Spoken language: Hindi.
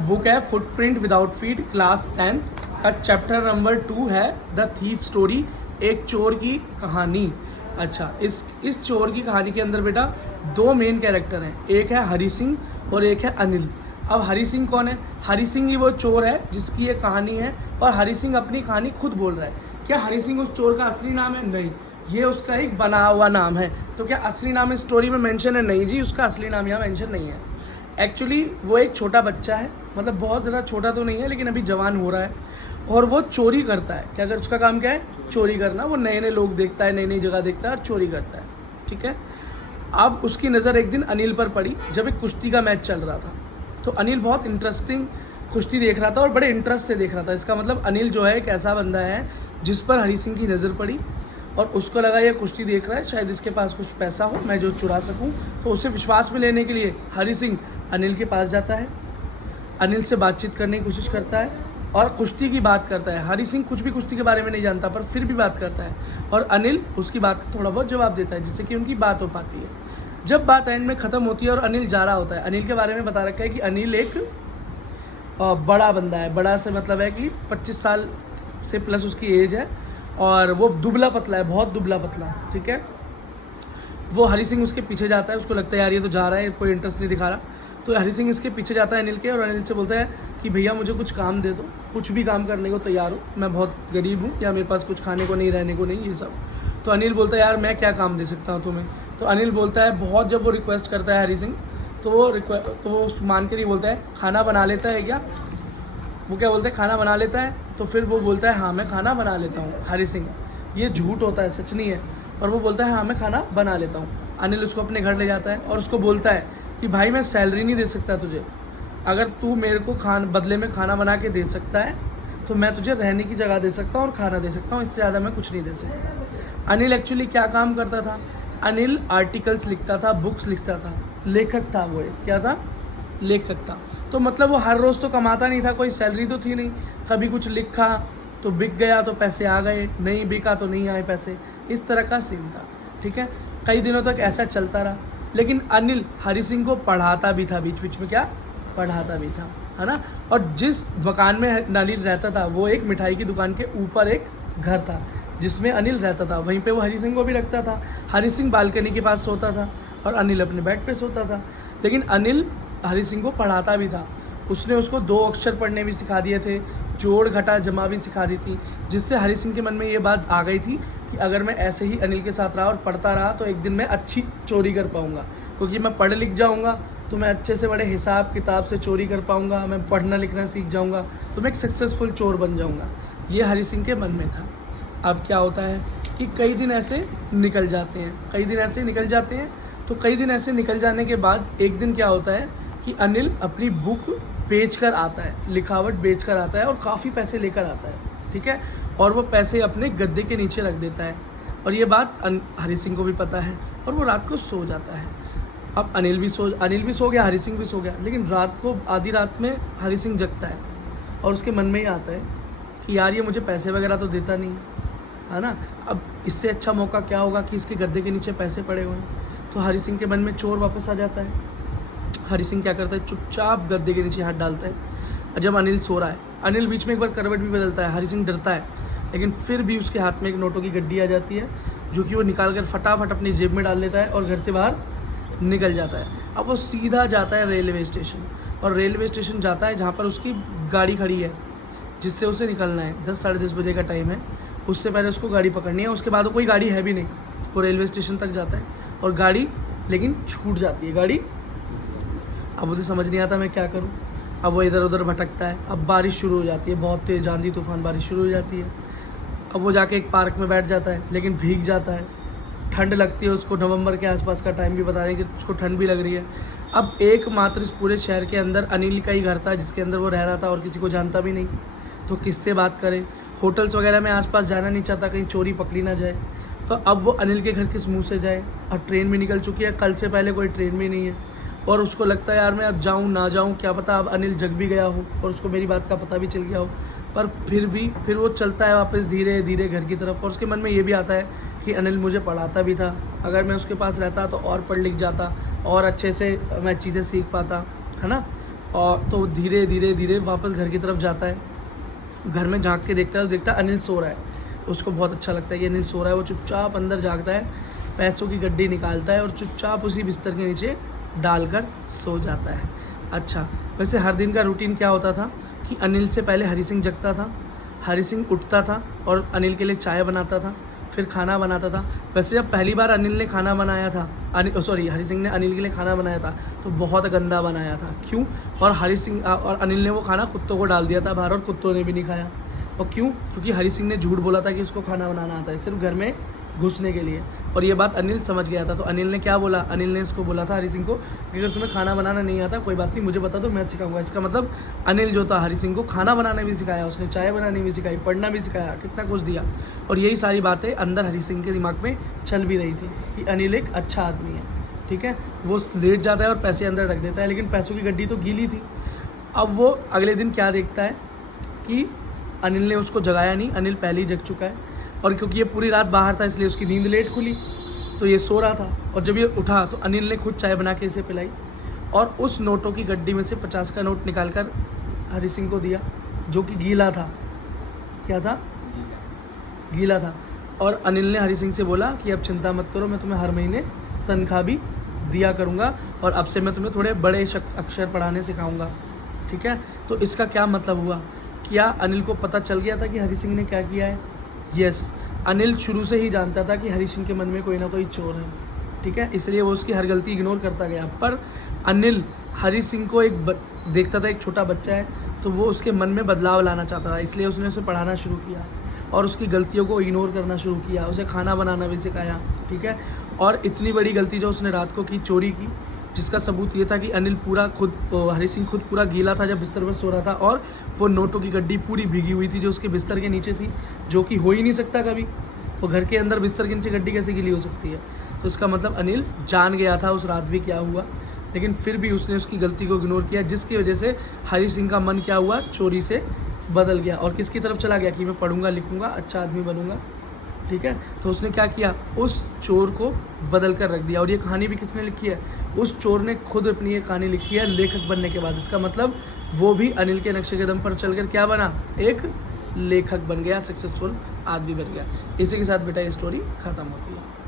बुक है footprint without feet, class 10th का चैप्टर नंबर 2 है द थीफ स्टोरी, एक चोर की कहानी। अच्छा, इस चोर की कहानी के अंदर बेटा दो मेन कैरेक्टर हैं, एक है हरी सिंह और एक है अनिल। अब हरी सिंह कौन है? हरी सिंह ही वो चोर है जिसकी ये कहानी है, और हरी सिंह अपनी कहानी खुद बोल रहा है। क्या हरी सिंह उस चोर का असली नाम है? नहीं, ये उसका एक बना हुआ नाम है। तो क्या असली नाम इस स्टोरी में मेंशन है? नहीं जी, उसका असली नाम यहाँ मेंशन नहीं है। एक्चुअली वो एक छोटा बच्चा है, मतलब बहुत ज़्यादा छोटा तो नहीं है लेकिन अभी जवान हो रहा है, और वो चोरी करता है। क्या अगर उसका काम क्या है? चोरी करना। वो नए नए लोग देखता है, नई नई जगह देखता है और चोरी करता है। ठीक है। अब उसकी नज़र एक दिन अनिल पर पड़ी जब एक कुश्ती का मैच चल रहा था। तो अनिल बहुत इंटरेस्टिंग कुश्ती देख रहा था और बड़े इंटरेस्ट से देख रहा था। इसका मतलब अनिल जो है एक ऐसा बंदा है जिस पर हरी सिंह की नज़र पड़ी और उसको लगा ये कुश्ती देख रहा है, शायद इसके पास कुछ पैसा हो मैं जो चुरा सकूं। तो उसे विश्वास में लेने के लिए हरी सिंह अनिल के पास जाता है, अनिल से बातचीत करने की कोशिश करता है और कुश्ती की बात करता है। हरी सिंह कुछ भी कुश्ती के बारे में नहीं जानता पर फिर भी बात करता है, और अनिल उसकी बात का थोड़ा बहुत जवाब देता है जिससे कि उनकी बात हो पाती है। जब बात एंड में ख़त्म होती है और अनिल जा रहा होता है, अनिल के बारे में बता रखा है कि अनिल एक बड़ा बंदा है। बड़ा से मतलब है कि 25 साल से प्लस उसकी एज है, और वो दुबला पतला है, बहुत दुबला पतला। ठीक है। वो हरी सिंह उसके पीछे जाता है, उसको लगता है यार ये तो जा रहा है, कोई इंटरेस्ट नहीं दिखा रहा। तो हरी सिंह इसके पीछे जाता है अनिल के, और अनिल से बोलता है कि भैया मुझे कुछ काम दे दो, कुछ भी काम करने को तैयार हूँ, मैं बहुत गरीब हूँ, या मेरे पास कुछ खाने को नहीं, रहने को नहीं, ये सब। तो अनिल बोलता है यार मैं क्या काम दे सकता हूँ तुम्हें? तो अनिल बोलता है, बहुत जब वो रिक्वेस्ट करता है हरी सिंह, तो वो मान के नहीं बोलता है खाना बना लेता है क्या? वो क्या बोलता है? खाना बना लेता है। तो फिर वो बोलता है हाँ मैं खाना बना लेता हूँ हरी सिंह। ये झूठ होता है, सच नहीं है। और वो बोलता है हाँ मैं खाना बना लेता हूँ। अनिल उसको अपने घर ले जाता है और उसको बोलता है कि भाई मैं सैलरी नहीं दे सकता तुझे, अगर तू मेरे को बदले में खाना बना के दे सकता है तो मैं तुझे रहने की जगह दे सकता हूँ और खाना दे सकता हूँ, इससे ज़्यादा मैं कुछ नहीं दे सकता। अनिल एक्चुअली क्या काम करता था? अनिल आर्टिकल्स लिखता था, बुक्स लिखता था, लेखक था वो। क्या था? लेखक था। तो मतलब वो हर रोज़ तो कमाता नहीं था, कोई सैलरी तो थी नहीं। कभी कुछ लिखा तो बिक गया तो पैसे आ गए, नहीं बिका तो नहीं आए पैसे, इस तरह का सीन था। ठीक है। कई दिनों तक ऐसा चलता रहा, लेकिन अनिल हरी सिंह को पढ़ाता भी था, बीच बीच में क्या पढ़ाता भी था, है ना। और जिस मकान में अनिल रहता था वो एक मिठाई की दुकान के ऊपर एक घर था जिसमें अनिल रहता था, वहीं पे वो हरी सिंह को भी रखता था। हरी सिंह बालकनी के पास सोता था और अनिल अपने बेड पे सोता था। लेकिन अनिल हरी सिंह को पढ़ाता भी था, उसने उसको 2 अक्षर पढ़ने भी सिखा दिए थे, जोड़ घटा जमा भी सिखा दी थी, जिससे हरी सिंह के मन में ये बात आ गई थी कि अगर मैं ऐसे ही अनिल के साथ रहा और पढ़ता रहा तो एक दिन मैं अच्छी चोरी कर पाऊँगा, क्योंकि मैं पढ़ लिख जाऊँगा तो मैं अच्छे से बड़े हिसाब किताब से चोरी कर पाऊँगा, मैं पढ़ना लिखना सीख जाऊँगा तो मैं एक सक्सेसफुल चोर बन जाऊँगा। ये हरी सिंह के मन में था। अब क्या होता है कि कई दिन ऐसे निकल जाते हैं, कई दिन ऐसे निकल जाते हैं। तो कई दिन ऐसे निकल जाने के बाद एक दिन क्या होता है कि अनिल अपनी बुक बेच कर आता है, लिखावट बेच कर आता है और काफ़ी पैसे लेकर आता है। ठीक है। और वो पैसे अपने गद्दे के नीचे रख देता है, और ये बात हरी सिंह को भी पता है, और वो रात को सो जाता है। अब अनिल भी सो गया, हरी सिंह भी सो गया, लेकिन रात को आधी रात में हरी सिंह जगता है और उसके मन में ही आता है कि यार ये मुझे पैसे वगैरह तो देता नहीं है ना, अब इससे अच्छा मौका क्या होगा कि इसके गद्दे के नीचे पैसे पड़े हुए हैं। तो हरी सिंह के मन में चोर वापस आ जाता है। हरी सिंह क्या करता है? चुपचाप गद्दे के नीचे हाथ डालता है, और जब अनिल सो रहा है, अनिल बीच में एक बार करवट भी बदलता है, हरी सिंह डरता है, लेकिन फिर भी उसके हाथ में एक नोटों की गड्डी आ जाती है जो कि वो निकाल कर फटाफट अपनी जेब में डाल लेता है और घर से बाहर निकल जाता है। अब वो सीधा जाता है रेलवे स्टेशन, और रेलवे स्टेशन जाता है जहाँ पर उसकी गाड़ी खड़ी है जिससे उसे निकलना है। 10 साढ़े 10 बजे का टाइम है, उससे पहले उसको गाड़ी पकड़नी है। उसके बाद कोई गाड़ी है भी नहीं, वो रेलवे स्टेशन तक जाता है और गाड़ी लेकिन छूट जाती है गाड़ी। अब उसे समझ नहीं आता मैं क्या करूं। अब वो इधर उधर भटकता है। अब बारिश शुरू हो जाती है, बहुत तेज़ आंधी तूफान बारिश शुरू हो जाती है। अब वो जाके एक पार्क में बैठ जाता है, लेकिन भीग जाता है, ठंड लगती है उसको। नवंबर के आसपास का टाइम भी बता रहे हैं कि उसको ठंड भी लग रही है। अब एकमात्र इस पूरे शहर के अंदर अनिल का ही घर था जिसके अंदर वो रह रहा था, और किसी को जानता भी नहीं। तो किससे बात करे? होटल्स वगैरह में आसपास जाना नहीं चाहता, कहीं चोरी पकड़ी ना जाए। तो अब वो अनिल के घर किस मुंह से जाए? और ट्रेन भी निकल चुकी है, कल से पहले कोई ट्रेन भी नहीं है, और उसको लगता है यार मैं अब जाऊँ ना जाऊँ, क्या पता अब अनिल जग भी गया हो और उसको मेरी बात का पता भी चल गया हो। पर फिर वो चलता है वापस धीरे धीरे घर की तरफ, और उसके मन में ये भी आता है कि अनिल मुझे पढ़ाता भी था, अगर मैं उसके पास रहता तो और पढ़ लिख जाता और अच्छे से मैं चीज़ें सीख पाता, है ना। और तो धीरे धीरे धीरे वापस घर की तरफ जाता है। घर में झांक के देखता है तो देखता है अनिल सो रहा है। उसको बहुत अच्छा लगता है कि अनिल सो रहा है। वो चुपचाप अंदर जागता है, पैसों की गड्डी निकालता है और चुपचाप उसी बिस्तर के नीचे डालकर सो जाता है। अच्छा, वैसे हर दिन का रूटीन क्या होता था कि अनिल से पहले हरी सिंह जगता था, हरी सिंह उठता था और अनिल के लिए चाय बनाता था, फिर खाना बनाता था। वैसे जब पहली बार अनिल ने खाना बनाया था, हरी सिंह ने अनिल के लिए खाना बनाया था तो बहुत गंदा बनाया था। क्यों? और हरी सिंह और अनिल ने वो खाना कुत्तों को डाल दिया था बाहर और कुत्तों ने भी नहीं खाया। और क्यों? क्योंकि हरी सिंह ने झूठ बोला था कि उसको खाना बनाना आता है, सिर्फ घर में घुसने के लिए। और ये बात अनिल समझ गया था। तो अनिल ने क्या बोला? अनिल ने इसको बोला था हरी सिंह को कि अगर तुम्हें खाना बनाना नहीं आता कोई बात नहीं, मुझे बता दो, मैं सिखाऊंगा। इसका मतलब अनिल जो था हरी सिंह को खाना बनाना भी सिखाया, उसने चाय बनानी भी सिखाई, पढ़ना भी सिखाया, कितना कुछ दिया। और यही सारी बातें अंदर हरी सिंह के दिमाग में चल भी रही थी कि अनिल एक अच्छा आदमी है। ठीक है, वो लेट जाता है और पैसे अंदर रख देता है, लेकिन पैसों की गड्डी तो गीली थी। अब वो अगले दिन क्या देखता है कि अनिल ने उसको जगाया नहीं, अनिल पहले ही जग चुका है। और क्योंकि ये पूरी रात बाहर था इसलिए उसकी नींद लेट खुली, तो ये सो रहा था। और जब ये उठा तो अनिल ने खुद चाय बना के इसे पिलाई और उस नोटों की गड्डी में से 50 का नोट निकाल कर हरी सिंह को दिया, जो कि गीला था। क्या था? गीला था। और अनिल ने हरी सिंह से बोला कि अब चिंता मत करो, मैं तुम्हें हर महीने तनख्वाह भी दिया करूँगा और अब से मैं तुम्हें थोड़े बड़े अक्षर पढ़ाने सिखाऊंगा। ठीक है, तो इसका क्या मतलब हुआ? क्या अनिल को पता चल गया था कि हरी सिंह ने क्या किया है? यस, अनिल शुरू से ही जानता था कि हरी सिंह के मन में कोई ना कोई चोर है। ठीक है, इसलिए वो उसकी हर गलती इग्नोर करता गया। पर अनिल हरी सिंह को देखता था एक छोटा बच्चा है, तो वो उसके मन में बदलाव लाना चाहता था, इसलिए उसने उसे पढ़ाना शुरू किया और उसकी गलतियों को इग्नोर करना शुरू किया, उसे खाना बनाना भी सिखाया। ठीक है, और इतनी बड़ी गलती जो उसने रात को की, चोरी की, जिसका सबूत ये था कि अनिल हरी सिंह खुद पूरा गीला था जब बिस्तर पर सो रहा था और वो नोटों की गड्डी पूरी भीगी हुई थी जो उसके बिस्तर के नीचे थी, जो कि हो ही नहीं सकता कभी। वो घर के अंदर बिस्तर के नीचे गड्डी कैसे गीली हो सकती है? तो इसका मतलब अनिल जान गया था उस रात भी क्या हुआ, लेकिन फिर भी उसने उसकी गलती को इग्नोर किया, जिसकी वजह से हरी सिंह का मन क्या हुआ? चोरी से बदल गया और किसकी तरफ चला गया कि मैं पढ़ूंगा लिखूंगा, अच्छा आदमी बनूंगा। ठीक है, तो उसने क्या किया? उस चोर को बदल कर रख दिया। और ये कहानी भी किसने लिखी है? उस चोर ने खुद अपनी ये कहानी लिखी है लेखक बनने के बाद। इसका मतलब वो भी अनिल के नक्शे कदम पर चलकर क्या बना? एक लेखक बन गया, सक्सेसफुल आदमी बन गया। इसी के साथ बेटा ये स्टोरी खत्म होती है।